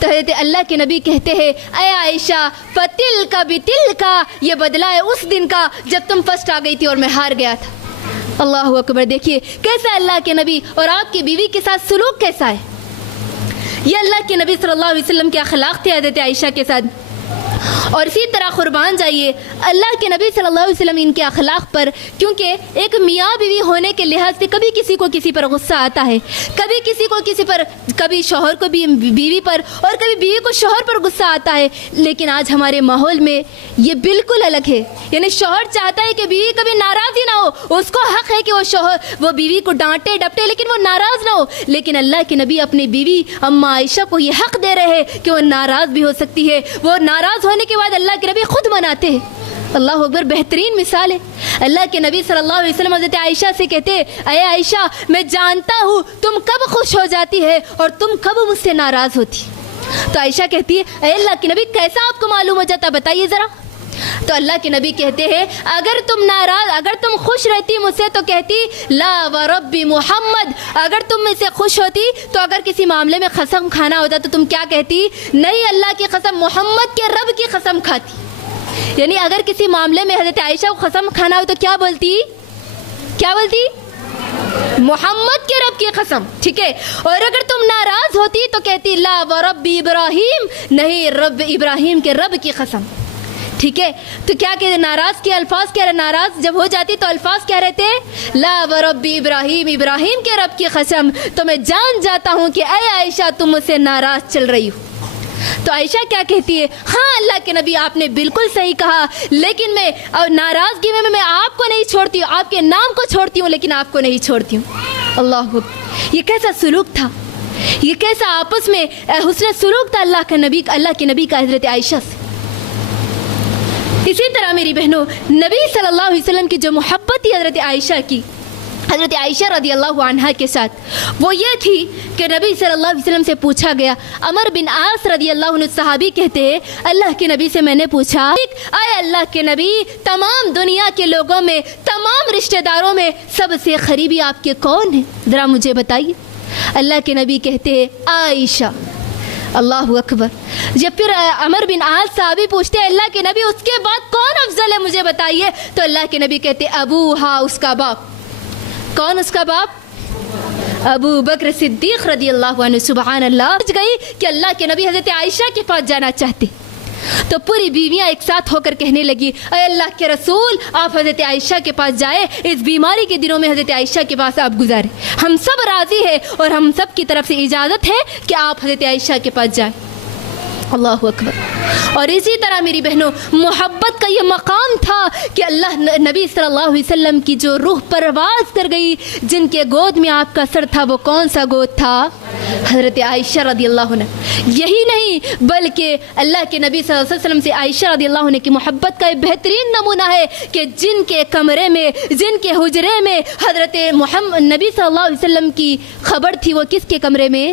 تو حضرت اللہ کے نبی کہتے ہیں اے عائشہ فتل کا بتل کا، یہ بدلہ ہے اس دن کا جب تم فرسٹ آ گئی تھی اور میں ہار گیا تھا۔ اللہ اکبر، دیکھیے کیسا اللہ کے نبی اور آپ کی بیوی کے ساتھ سلوک کیسا ہے۔ یہ اللہ کے نبی صلی اللہ علیہ وسلم کے اخلاق تھے حضرت عائشہ کے ساتھ۔ اور اسی طرح قربان جائیے اللہ کے نبی صلی اللہ علیہ وسلم ان کے اخلاق پر، کیونکہ ایک میاں بیوی ہونے کے لحاظ سے کبھی کسی کو کسی پر غصہ آتا ہے، کبھی کسی کو کسی پر، کبھی شوہر کو بھی بیوی پر اور کبھی بیوی کو شوہر پر غصہ آتا ہے، لیکن آج ہمارے ماحول میں یہ بالکل الگ ہے، یعنی شوہر چاہتا ہے کہ بیوی کبھی ناراض ہی نہ ہو، اس کو حق ہے کہ وہ بیوی کو ڈانٹے ڈپٹے لیکن وہ ناراض نہ ہو، لیکن اللہ کے نبی اپنی بیوی اما عائشہ کو یہ حق دے رہے ہیں کہ وہ ناراض بھی ہو سکتی ہے، وہ ناراض ہونے کے بعد اللہ کے نبی خود مناتے ہیں۔ اللہ اکبر، بہترین مثال ہے۔ اللہ کے نبی صلی اللہ علیہ وسلم حضرت عائشہ سے کہتے اے عائشہ میں جانتا ہوں تم کب خوش ہو جاتی ہے اور تم کب مجھ سے ناراض ہوتی۔ تو عائشہ کہتی ہے اے اللہ کے نبی کیسا آپ کو معلوم ہو جاتا، بتائیے ذرا۔ تو اللہ کے نبی کہتے ہیں اگر تم خوش رہتی مجھ سے تو کہتی لا ورب محمد، اگر تم مجھ سے خوش ہوتی تو اگر کسی معاملے میں قسم کھانا ہوتا تو تم کیا کہتی؟ نہیں اللہ کی قسم، محمد کے رب کی قسم کھاتی۔ یعنی اگر کسی معاملے میں حضرت عائشہ کو قسم کھانا ہو تو کیا بولتی؟ محمد کے رب کی قسم، ٹھیک ہے۔ اور اگر تم ناراض ہوتی تو کہتی لا ورب ابراہیم، نہیں رب ابراہیم کے رب کی قسم، ٹھیک ہے۔ تو کیا کہتے ناراض کے الفاظ کیا، ناراض جب ہو جاتی تو الفاظ کیا رہتے؟ لا ورب ابراہیم، ابراہیم کے رب کی قسم، تو میں جان جاتا ہوں کہ اے عائشہ تم مجھ سے ناراض چل رہی ہو۔ تو عائشہ کیا کہتی ہے؟ ہاں اللہ کے نبی آپ نے بالکل صحیح کہا، لیکن میں ناراضگی میں آپ کو نہیں چھوڑتی ہوں، آپ کے نام کو چھوڑتی ہوں لیکن آپ کو نہیں چھوڑتی ہوں۔ اللہ اکبر، یہ کیسا سلوک تھا، یہ کیسا آپس میں حسن سلوک تھا اللہ کے نبی کا حضرت عائشہ سے۔ اسی طرح میری بہنوں، نبی صلی اللہ علیہ وسلم کی جو محبت تھی حضرت عائشہ کی، حضرت عائشہ رضی اللہ عنہا کے ساتھ، وہ یہ تھی کہ نبی صلی اللہ علیہ وسلم سے پوچھا گیا، عمر بن عاص رضی اللہ عنہ صحابی کہتے ہیں اللہ کے نبی سے میں نے پوچھا اے اللہ کے نبی تمام دنیا کے لوگوں میں، تمام رشتہ داروں میں سب سے قریبی آپ کے کون ہیں، ذرا مجھے بتائیے۔ اللہ کے نبی کہتے ہیں عائشہ۔ اللہ اکبر، جب پھر عمر بن عاص صحابی پوچھتے ہیں اللہ کے نبی اس کے بعد کون افضل ہے مجھے بتائیے، تو اللہ کے نبی کہتے ابوہا، اس کا باپ۔ کون اس کا باپ؟ ابو بکر صدیق رضی اللہ عنہ۔ سبحان اللہ، سمجھ گئی کہ اللہ کے نبی حضرت عائشہ کے پاس جانا چاہتے، تو پوری بیویاں ایک ساتھ ہو کر کہنے لگی اے اللہ کے رسول آپ حضرت عائشہ کے پاس جائیں، اس بیماری کے دنوں میں حضرت عائشہ کے پاس آپ گزاریں، ہم سب راضی ہیں اور ہم سب کی طرف سے اجازت ہے کہ آپ حضرت عائشہ کے پاس جائیں۔ اللہ اکبر۔ اور اسی طرح میری بہنوں، محبت کا یہ مقام تھا کہ اللہ نبی صلی اللہ علیہ وسلم کی جو روح پرواز کر گئی، جن کے گود میں آپ کا سر تھا، وہ کون سا گود تھا؟ حضرت عائشہ رضی اللہ عنہ۔ یہی نہیں بلکہ اللہ کے نبی صلی اللہ علیہ وسلم سے عائشہ رضی اللہ عنہ کی محبت کا ایک بہترین نمونہ ہے کہ جن کے کمرے میں، جن کے حجرے میں حضرت محمد نبی صلی اللہ علیہ وسلم کی خبر تھی، وہ کس کے کمرے میں؟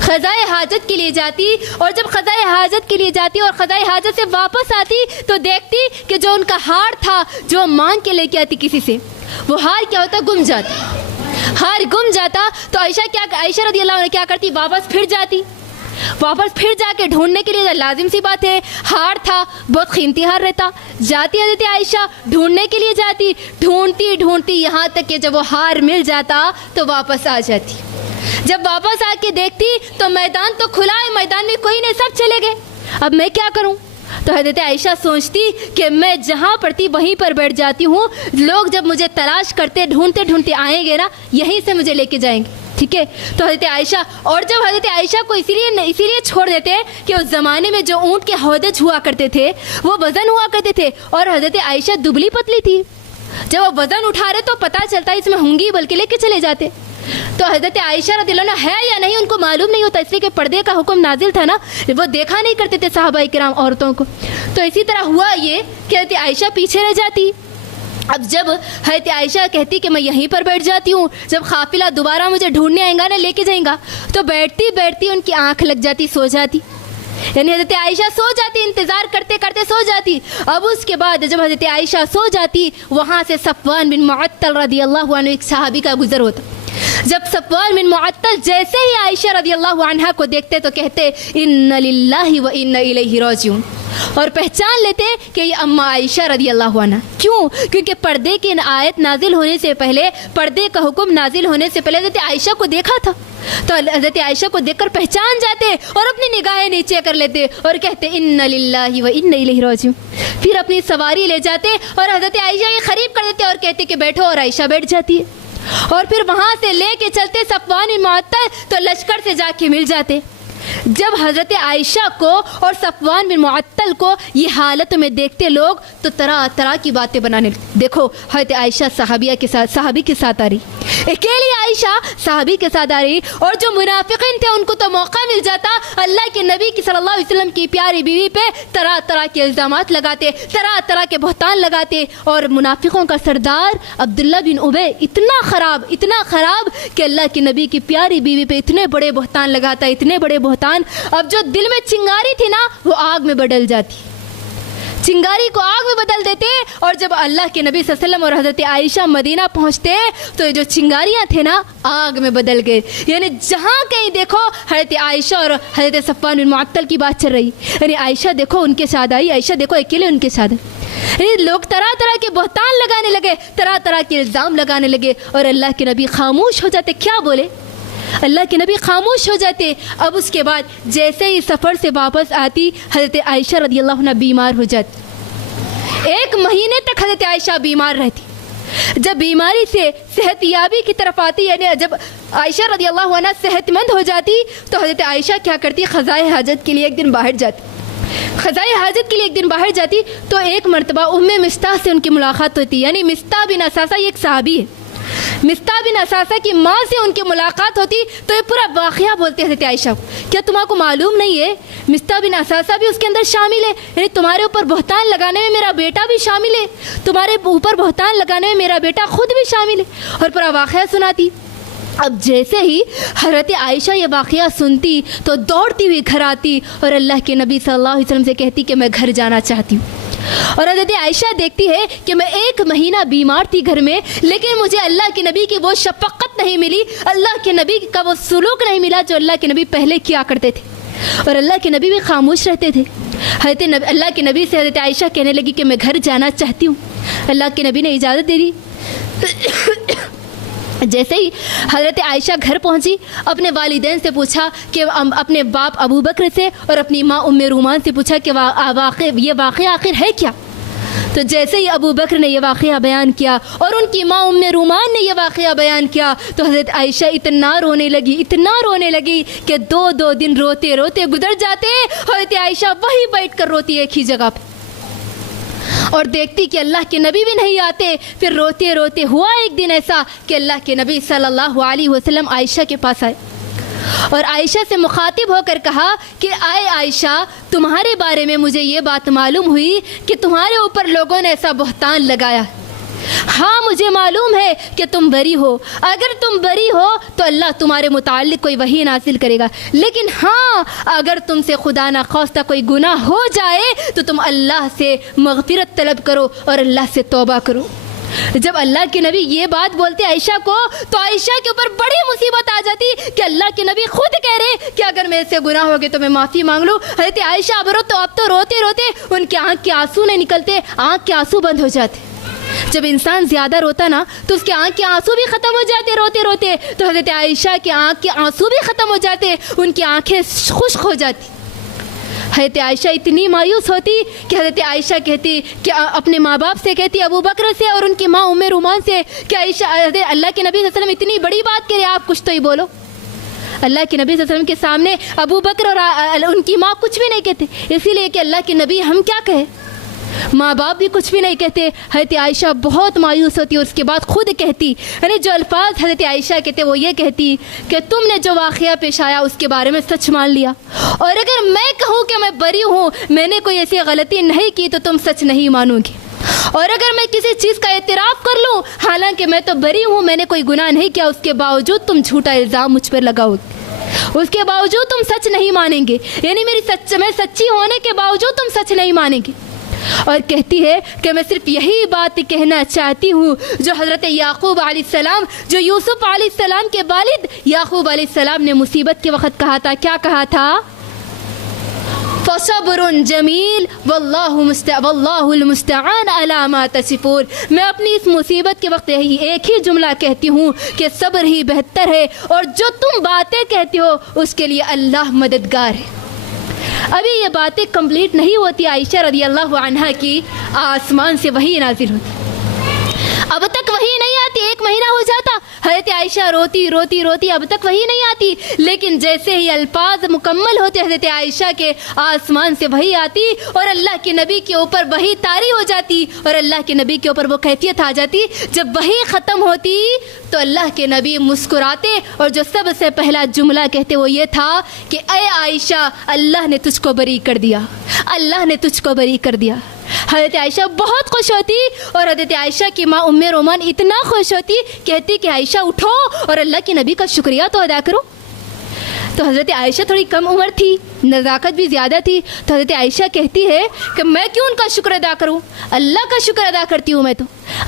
خزائے حاجت کے لیے جاتی، اور جب خزائے حاجت کے لیے جاتی اور خزائے حاجت سے واپس آتی تو دیکھتی کہ جو ان کا ہار تھا جو مانگ کے لے کے آتی کسی سے، وہ ہار کیا ہوتا، گم جاتا۔ ہار گم جاتا تو عائشہ رضی اللہ عنہ کیا کرتی، واپس پھر جاتی، واپس پھر جا کے ڈھونڈنے کے لیے، لازم سی بات ہے ہار تھا، بہت قیمتی ہار رہتا، جاتی حضرت عائشہ ڈھونڈنے کے لیے جاتی، ڈھونڈتی یہاں تک کہ جب وہ ہار مل جاتا تو واپس آ جاتی۔ جب واپس آ کے دیکھتی تو میدان تو کھلا ہے، میدان میں کوئی نہیں، سب چلے گئے، اب میں کیا کروں؟ تو حضرت عائشہ سوچتی کہ میں جہاں پڑتی وہیں پر بیٹھ جاتی ہوں، لوگ جب مجھے تلاش کرتے ڈھونڈتے آئیں گے نا، یہیں سے مجھے لے کے جائیں گے، ٹھیک ہے۔ تو حضرت عائشہ، اور جب حضرت عائشہ کو اسی لیے چھوڑ دیتے کہ اس زمانے میں جو اونٹ کے ہودج ہوا کرتے تھے وہ وزن ہوا کرتے تھے، اور حضرت عائشہ دبلی پتلی تھی، جب وہ وزن اٹھا رہے تو پتہ چلتا اس میں ہوں گی، بلکہ لے کے چلے جاتے۔ تو حضرت عائشہ رضی اللہ عنہ ہے یا نہیں ان کو معلوم نہیں ہوتا، اس لیے کہ پردے کا حکم نازل تھا نا، وہ دیکھا نہیں کرتے تھے صحابہ کرام عورتوں کو۔ تو اسی طرح ہوا یہ کہ حضرت عائشہ پیچھے رہ جاتی۔ اب جب حضرت عائشہ کہتی کہ میں یہیں پر بیٹھ جاتی ہوں، جب قافلہ دوبارہ مجھے ڈھونڈنے آئیں گا نا، لے کے جائیں گا، تو بیٹھتی ان کی آنکھ لگ جاتی، سو جاتی، یعنی حضرت عائشہ سو جاتی، انتظار کرتے کرتے سو جاتی۔ اب اس کے بعد جب حضرت عائشہ سو جاتی، وہاں سے صفوان بن معطل رضی اللہ عنہ ایک صحابی کا گزر ہوتا۔ جب صفوان بن معطل جیسے ہی عائشہ رضی اللہ عنہا کو دیکھتے تو کہتے ان للہ و انا الیہ راجعون، اور پہچان لیتے کہ یہ اماں عائشہ رضی اللہ عنہ۔ کیوں؟ کیونکہ پردے کی آیت نازل ہونے سے پہلے، پردے کا حکم نازل ہونے سے پہلے حضرت عائشہ کو دیکھا تھا، تو حضرت عائشہ کو دیکھ کر پہچان جاتے اور اپنی نگاہیں نیچے کر لیتے اور کہتے ان للہ و انا الیہ راجعون، پھر اپنی سواری لے جاتے اور حضرت عائشہ یہ قریب کر دیتے اور کہتے کہ بیٹھو، اور عائشہ بیٹھ جاتی ہے، اور پھر وہاں سے لے کے چلتے صفوان بن معطل تو لشکر سے جا کے مل جاتے۔ جب حضرت عائشہ کو اور صفوان بن معطل کو یہ حالت میں دیکھتے لوگ تو طرح طرح کی باتیں بنانے لگتے۔ دیکھو حضرت عائشہ صحابی کے ساتھ آ رہی، اکیلی عائشہ صحابی کے ساتھ آ رہی، اور جو منافقین تھے ان کو تو موقع مل جاتا اللہ کے نبی کی صلی اللہ علیہ وسلم کی پیاری بیوی پہ طرح طرح کے الزامات لگاتے، طرح طرح کے بہتان لگاتے، اور منافقوں کا سردار عبداللہ بن ابی اتنا خراب کہ اللہ کے نبی کی پیاری بیوی پہ اتنے بڑے بہتان لگاتا، اتنے بڑے بہتان، اب جو دل میں چنگاری تھی نا وہ آگ میں بدل جاتی، چنگاری کو آگ میں بدل دیتے، اور جب اللہ کے نبی صلی اللہ علیہ وسلم اور حضرت عائشہ مدینہ پہنچتے تو جو چنگاریاں تھے نا آگ میں بدل گئے، یعنی جہاں کہیں دیکھو حضرت عائشہ اور حضرت صفوان بن معطل کی بات چل رہی، یعنی عائشہ دیکھو ان کے ساتھ آئی، عائشہ دیکھو اکیلے ان کے ساتھ آئی، یعنی لوگ طرح طرح کے بہتان لگانے لگے، طرح طرح کے الزام لگانے لگے، اور اللہ کے نبی خاموش ہو جاتے، کیا بولے، اللہ کے نبی خاموش ہو جاتے۔ اب اس کے بعد جیسے ہی سفر سے واپس آتی حضرت عائشہ رضی اللہ عنہ بیمار ہو جاتی، 1 مہینے تک حضرت عائشہ بیمار رہتی۔ جب بیماری سے صحت یابی کی طرف آتی، یعنی جب عائشہ رضی اللہ عنہ صحت مند ہو جاتی تو حضرت عائشہ کیا کرتی، خزائے حاجت کے لیے ایک دن باہر جاتی، تو ایک مرتبہ ام مستح سے ان کی ملاقات ہوتی، یعنی مستح بن اساسہ یہ ایک صحابی ہے، مستح بن اساسہ کی ماں سے ان کی ملاقات ہوتی، تو یہ پورا واقعہ بولتے حضرت عائشہ کو، کیا تمہارے کو معلوم نہیں ہے مستح بن اساسہ بھی اس کے اندر شامل ہے، یعنی تمہارے اوپر بہتان لگانے میں میرا بیٹا بھی شامل ہے، تمہارے اوپر بہتان لگانے میں میرا بیٹا خود بھی شامل ہے، اور پورا واقعہ سناتی۔ اب جیسے ہی حضرت عائشہ یہ واقعہ سنتی تو دوڑتی ہوئی گھر آتی اور اللہ کے نبی صلی اللہ علیہ وسلم سے کہتی کہ میں گھر جانا چاہتی ہوں، اور حضرت عائشہ دیکھتی ہے کہ میں 1 مہینہ بیمار تھی گھر میں، لیکن مجھے اللہ کے نبی کی وہ شفقت نہیں ملی، اللہ کے نبی کا وہ سلوک نہیں ملا جو اللہ کے نبی پہلے کیا کرتے تھے، اور اللہ کے نبی بھی خاموش رہتے تھے۔ اللہ کے نبی سے حضرت عائشہ کہنے لگی کہ میں گھر جانا چاہتی ہوں، اللہ کے نبی نے اجازت دے دی۔ جیسے ہی حضرت عائشہ گھر پہنچی، اپنے والدین سے پوچھا کہ اپنے باپ ابو بکر سے اور اپنی ماں ام رومان سے پوچھا کہ یہ واقعہ آخر ہے کیا، تو جیسے ہی ابو بکر نے یہ واقعہ بیان کیا اور ان کی ماں ام رومان نے یہ واقعہ بیان کیا تو حضرت عائشہ اتنا رونے لگی کہ 2 دن روتے روتے گزر جاتے، حضرت عائشہ وہی بیٹھ کر روتی ایک ہی جگہ پہ، اور دیکھتی کہ اللہ کے نبی بھی نہیں آتے۔ پھر روتے روتے ہوا ایک دن ایسا کہ اللہ کے نبی صلی اللہ علیہ وسلم عائشہ کے پاس آئے اور عائشہ سے مخاطب ہو کر کہا کہ آئے عائشہ، تمہارے بارے میں مجھے یہ بات معلوم ہوئی کہ تمہارے اوپر لوگوں نے ایسا بہتان لگایا، ہاں مجھے معلوم ہے کہ تم بری ہو، اگر تم بری ہو تو اللہ تمہارے متعلق کوئی وحی نازل کرے گا، لیکن ہاں اگر تم سے خدا نخواستہ کوئی گناہ ہو جائے تو تم اللہ سے مغفرت طلب کرو اور اللہ سے توبہ کرو۔ جب اللہ کے نبی یہ بات بولتے عائشہ کو تو عائشہ کے اوپر بڑی مصیبت آ جاتی کہ اللہ کے نبی خود کہہ رہے کہ اگر میرے سے گناہ ہو گئے تو میں معافی مانگ لوں۔ حضرت عائشہ اب تو روتے روتے ان کے آنکھ کے آنسو نہیں نکلتے، آنکھ کے آنسو بند ہو جاتے۔ جب انسان زیادہ روتا نا تو اس کے آنکھ کے آنسو بھی ختم ہو جاتے روتے روتے، تو حضرت عائشہ کے آنکھ کے آنسو بھی ختم ہو جاتے، ان کی آنکھیں خشک ہو جاتی۔ حضرت عائشہ اتنی مایوس ہوتی کہ حضرت عائشہ کہتی کہ اپنے ماں باپ سے کہتی، ابو بکر سے اور ان کی ماں ام رومان سے کہ عائشہ اللہ کے نبی صلی اللہ علیہ وسلم اتنی بڑی بات کہہ رہے، آپ کچھ تو ہی بولو۔ اللہ کے نبی صلی اللہ علیہ وسلم کے سامنے ابو بکر اور ان کی ماں کچھ بھی نہیں کہتے، اسی لیے کہ اللہ کے نبی ہم کیا کہیں، ماں باپ بھی کچھ بھی نہیں کہتے۔ حضرت عائشہ بہت مایوس ہوتی اور اس کے بعد خود کہتی، یعنی جو الفاظ حضرت عائشہ کہتے وہ یہ کہتی کہ تم نے جو واقعہ پیش آیا اس کے بارے میں سچ مان لیا، اور اگر میں کہوں کہ میں بری ہوں، میں نے کوئی ایسی غلطی نہیں کی تو تم سچ نہیں مانو گی، اور اگر میں کسی چیز کا اعتراف کر لوں حالانکہ میں تو بری ہوں، میں نے کوئی گناہ نہیں کیا، اس کے باوجود تم جھوٹا الزام مجھ پر لگاؤ گے، اس کے باوجود تم سچ نہیں مانیں گے، یعنی میں سچی ہونے کے باوجود تم سچ نہیں مانیں گے۔ اور کہتی ہے کہ میں صرف یہی بات کہنا چاہتی ہوں جو حضرت یعقوب علیہ السلام، جو یوسف علیہ السلام کے والد یعقوب علیہ السلام نے مصیبت کے وقت کہا تھا، کیا کہا تھا؟ فَصَبْرٌ جَمِيلٌ وَاللَّهُ الْمُسْتَعَانُ عَلَى مَا تَصِفُونَ۔ میں اپنی اس مصیبت کے وقت یہی ایک ہی جملہ کہتی ہوں کہ صبر ہی بہتر ہے، اور جو تم باتیں کہتے ہو اس کے لیے اللہ مددگار ہے۔ ابھی یہ باتیں کمپلیٹ نہیں ہوتی، عائشہ رضی اللہ عنہا کی آسمان سے وحی نازل ہوتی، اب تک وحی نہیں آتی، 1 مہینہ ہو جاتا، حضرت عائشہ روتی روتی روتی، اب تک وحی نہیں آتی، لیکن جیسے ہی الفاظ مکمل ہوتے حضرت عائشہ کے آسمان سے وحی آتی اور اللہ کے نبی کے اوپر وحی طاری ہو جاتی، اور اللہ کے نبی کے اوپر وہ کیفیت آ جاتی جب وحی ختم ہوتی تو اللہ کے نبی مسکراتے اور جو سب سے پہلا جملہ کہتے وہ یہ تھا کہ اے عائشہ اللہ نے تجھ کو بری کر دیا، اللہ نے تجھ کو بری کر دیا۔ حضرت عائشہ بہت خوش ہوتی اور حضرت عائشہ کی ماں ام رومان اتنا خوش ہوتی، کہتی کہ عائشہ اٹھو اور اللہ کے نبی کا شکریہ تو ادا کرو۔ تو حضرت عائشہ تھوڑی کم عمر تھی، نزاکت بھی زیادہ تھی، تو حضرت عائشہ کہتی ہے کہ میں کیوں ان کا شکر ادا کروں، اللہ کا شکر ادا کرتی ہوں، میں تو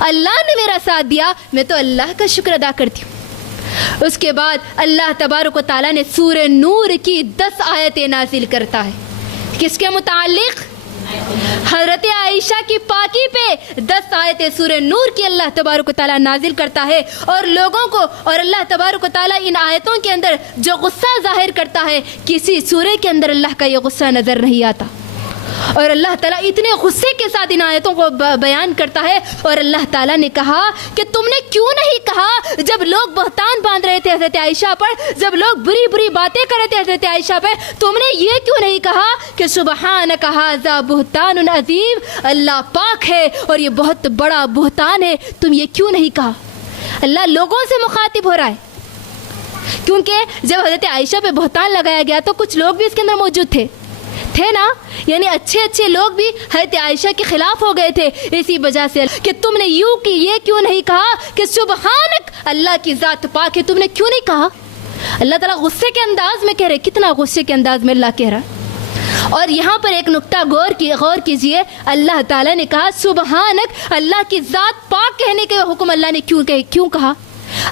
اللہ نے میرا ساتھ دیا، میں تو اللہ کا شکر ادا کرتی ہوں۔ اس کے بعد اللہ تبارک و تعالیٰ نے سورہ نور کی 10 آیتیں نازل کرتا ہے، کس کے متعلق؟ حضرت عائشہ کی پاکی پہ 10 آیتیں سورہ نور کی اللہ تبارک و تعالیٰ نازل کرتا ہے، اور لوگوں کو، اور اللہ تبارک و تعالیٰ ان آیتوں کے اندر جو غصہ ظاہر کرتا ہے کسی سورہ کے اندر اللہ کا یہ غصہ نظر نہیں آتا، اور اللہ تعالیٰ اتنے غصے کے ساتھ ان آیتوں کو بیان کرتا ہے، اور اللہ تعالیٰ نے کہا کہ تم نے کیوں نہیں کہا جب لوگ بہتان باندھ رہے تھے حضرت عائشہ پر، جب لوگ بری بری باتیں کر رہے تھے حضرت عائشہ پہ، تم نے یہ کیوں نہیں کہا کہ سبحانک ھذا بہتان عظیم، اللہ پاک ہے اور یہ بہت بڑا بہتان ہے، تم یہ کیوں نہیں کہا؟ اللہ لوگوں سے مخاطب ہو رہا ہے، کیونکہ جب حضرت عائشہ پہ بہتان لگایا گیا تو کچھ لوگ بھی اس کے اندر موجود تھے نا، یعنی اچھے لوگ بھی حضرت عائشہ کے خلاف ہو گئے تھے، اسی وجہ سے کہ تم نے یوں کی یہ کیوں نہیں کہا کہ سبحانک اللہ کی ذات پاک ہے، تم نے کیوں نہیں کہا؟ اللہ تعالیٰ غصے کے انداز میں کہہ رہے، کتنا غصے کے انداز میں اللہ کہہ رہا ہے۔ اور یہاں پر ایک نقطہ غور کیجئے، اللہ تعالیٰ نے کہا سبحانک، اللہ کی ذات پاک کہنے کے حکم اللہ نے کیوں کہا؟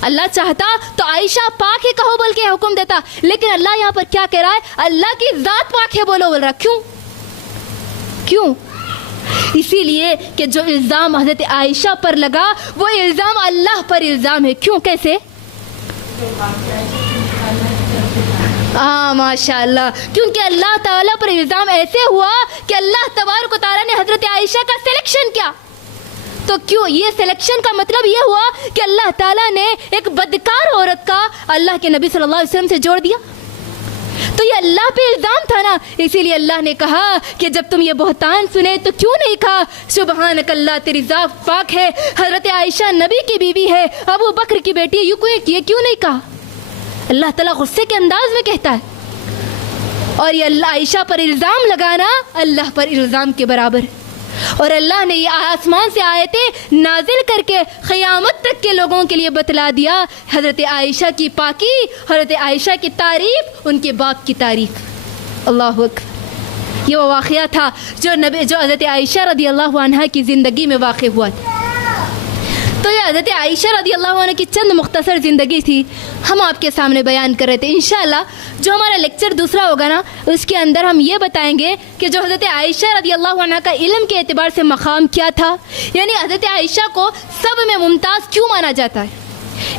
اللہ چاہتا تو عائشہ پاک ہی کہو بول کے حکم دیتا، لیکن اللہ یہاں پر کیا کہہ رہا ہے؟ اللہ کی ذات پاک ہے بولو بول رہا، کیوں؟ اسی لیے کہ جو الزام حضرت عائشہ پر لگا وہ الزام اللہ پر الزام ہے، کیوں؟ کیسے؟ ماشاء اللہ، کیونکہ اللہ تعالیٰ پر الزام ایسے ہوا کہ اللہ تبارک و تعالیٰ نے حضرت عائشہ کا سلیکشن کیا، تو کیوں یہ سلیکشن کا مطلب یہ ہوا کہ اللہ تعالیٰ نے ایک بدکار عورت کا اللہ کے نبی صلی اللہ علیہ وسلم سے جوڑ دیا، تو یہ اللہ پہ الزام تھا نا، اسی لیے اللہ نے کہا کہ جب تم یہ بہتان سنے تو کیوں نہیں کہا سبحانک اللہ تیری ذات پاک ہے، حضرت عائشہ نبی کی بیوی ہے، ابو بکر کی بیٹی ہے، یہ کیوں نہیں کہا؟ اللہ تعالیٰ غصے کے انداز میں کہتا ہے، اور یہ اللہ عائشہ پر الزام لگانا اللہ پر الزام کے برابر ہے۔ اور اللہ نے یہ آسمان سے آیتیں نازل کر کے قیامت تک کے لوگوں کے لیے بتلا دیا حضرت عائشہ کی پاکی، حضرت عائشہ کی تعریف، ان کے باپ کی تعریف۔ اللہ اکبر۔ یہ وہ واقعہ تھا جو حضرت عائشہ رضی اللہ عنہ کی زندگی میں واقع ہوا تھا۔ تو یہ حضرت عائشہ رضی اللہ عنہ کی چند مختصر زندگی تھی، ہم آپ کے سامنے بیان کر رہے تھے۔ انشاءاللہ جو ہمارا لیکچر دوسرا ہوگا نا، اس کے اندر ہم یہ بتائیں گے کہ جو حضرت عائشہ رضی اللہ عنہ کا علم کے اعتبار سے مقام کیا تھا، یعنی حضرت عائشہ کو سب میں ممتاز کیوں مانا جاتا ہے۔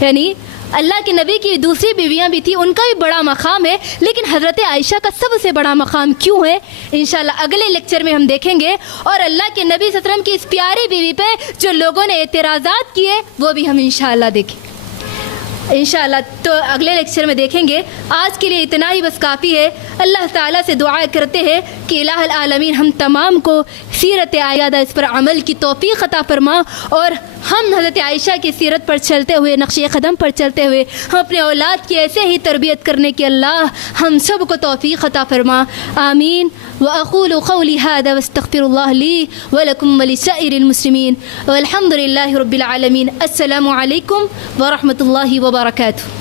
یعنی اللہ کے نبی کی دوسری بیویاں بھی تھیں، ان کا بھی بڑا مقام ہے، لیکن حضرت عائشہ کا سب سے بڑا مقام کیوں ہے، انشاءاللہ اگلے لیکچر میں ہم دیکھیں گے۔ اور اللہ کے نبی صلی اللہ علیہ وسلم کی اس پیاری بیوی پہ جو لوگوں نے اعتراضات کیے وہ بھی ہم انشاءاللہ دیکھیں انشاءاللہ۔ تو اگلے لیکچر میں دیکھیں گے۔ آج کے لیے اتنا ہی بس کافی ہے۔ اللہ تعالیٰ سے دعا کرتے ہیں کہ الہ العالمین ہم تمام کو سیرت عائشہ اس پر عمل کی توفیق عطا فرما، اور ہم حضرت عائشہ کی سیرت پر چلتے ہوئے، نقش قدم پر چلتے ہوئے ہم اپنے اولاد کی ایسے ہی تربیت کرنے کی اللہ ہم سب کو توفیق عطا فرما، آمین۔ وأقول قولي هذا واستغفر الله لي ولكم ولسائر المسلمين والحمد لله رب العالمين۔ السلام علیکم ورحمۃ اللہ وبرکاتہ۔